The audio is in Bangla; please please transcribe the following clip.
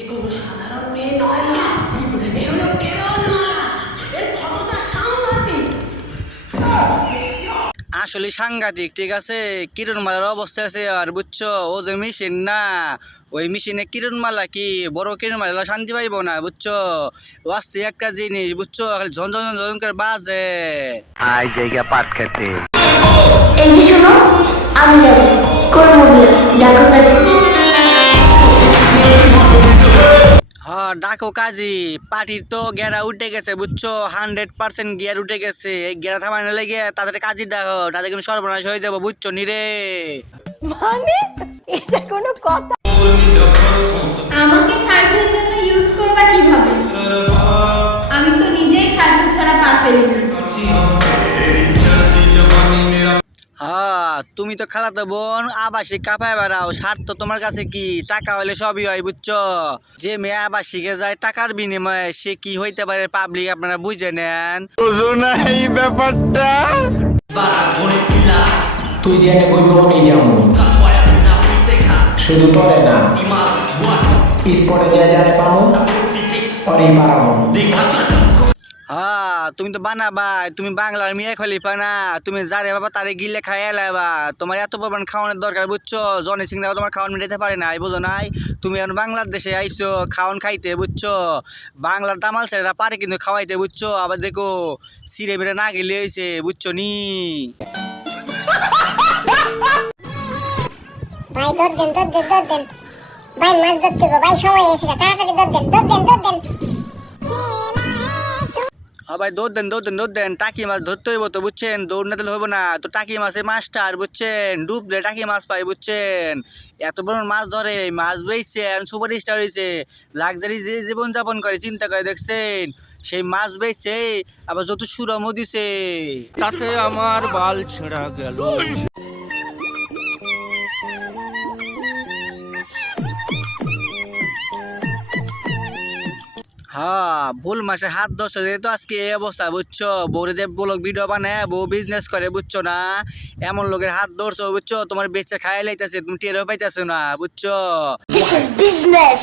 এ কোনো সাধারণ মেয়ে নয় না, এ হলো কেরলমালা, এর ক্ষমতা সাংঘাতিক। আসলে সাংঘাতিক, ঠিক আছে। কিরণমালার অবস্থা আছে আর বুঝছো, ও যে মেশিন না, ওই মেশিনে কিরণমালা কি বড় কিরণমালা শান্তি পাইব না, বুঝছো। ও আসছে একটা জিনিস, বুঝছো, খালি ঝনঝন ঝনঝন করে বাজে। আই জায়গা পাট খেতে এই যে শোনো, আমি রাজি, করবো বিয়ে, ডাকো কাছে। হ্যাঁ ডাকো কাজী, পার্টির তো গেরা উঠে গেছে, বুঝছো, 100% গিয়ার উঠে গেছে। এই গেরা থামানো লেগে তাদের কাজী ডাকো, তাদের কিন্তু সর্বনাশ হয়ে যাবো, বুঝছো নি রে। মানে এটা কোনো কথা? আমাকে স্বার্থের জন্য ইউজ করবা কিভাবে? আমি তো নিজেই স্বার্থ ছাড়া পা ফেলি না। হ্যাঁ তুমি তো খালাতো বোন, আবাসিক কাপায় বেড়াও, স্বার্থ তোমার কাছে কি? টাকা হলে সবই হয়, বুঝছো। যে মেয়ে আবাসিকে যায় টাকার বিনিময়ে, সে কি হইতে পারে পাবলিক আপনারা বুঝে নেন। এই ব্যাপারটা তুই জেনে কইব নেই যাবো শুধু তোরে না, স্পটে যে জানে পামো ওরই পারামো। হ্যাঁ তুমি তো বানাবাই, তুমি বাংলার মিয়া খলিফা না, তুমি যারে বাবা তারে গিলে খাইয়া লাইবা। তোমার এত পরিমাণ খাওয়ানোর দরকার, বুঝছো। জনি সিং তোমার খাওয়ান মিটাতে পারে নাই, বুঝো নাই। তুমি এখন বাংলাদেশে আইছো খাওয়ান খাইতে, বুঝছো। বাংলার দামাল ছেলেরা পারে কিন্তু খাওয়াইতে, বুঝছো। আবার দেখো সিরে বেড়ে না গেলে হয়েছে, বুঝছো নি। ভাই দৌড় দেন ভাই, মাছ ধরতে গো ভাই, সময় এসে গেছে, তাড়াতাড়ি দৌড় দেন। হ্যাঁ ভাই দৌড় দেন, টাকি মাছ ধরতে হইব তো, বুঝছেন। দৌড় না দিলে হইব না তো। টাকি মাছে মাস্টার, বুঝছেন, ডুব দিয়ে টাকি মাছ পাই, বুঝছেন। এত বড় মাছ ধরে, মাছ বেচছে, সুপার স্টার হয়েছে, লাক্সারি যে জীবনযাপন করে চিন্তা করে দেখছেন। সেই মাছ বেচছে, আবার যত সুরমও দিছে। তাতে আমার বাল ছেঁড়া গেল। হ্যাঁ ভুল মাসে হাত ধরছে যেহেতু আজকে এই অবস্থা, বুঝছো। বউরে যে ব্লগ ভিডিও বানায়, বউ বিজনেস করে, বুঝছো না। এমন লোকের হাত ধরছো, বুঝছো, তোমার বেচে খাইয়ে লাইতেছে, তুমি টেরও পাইতেছো না, বুঝছো। বিজনেস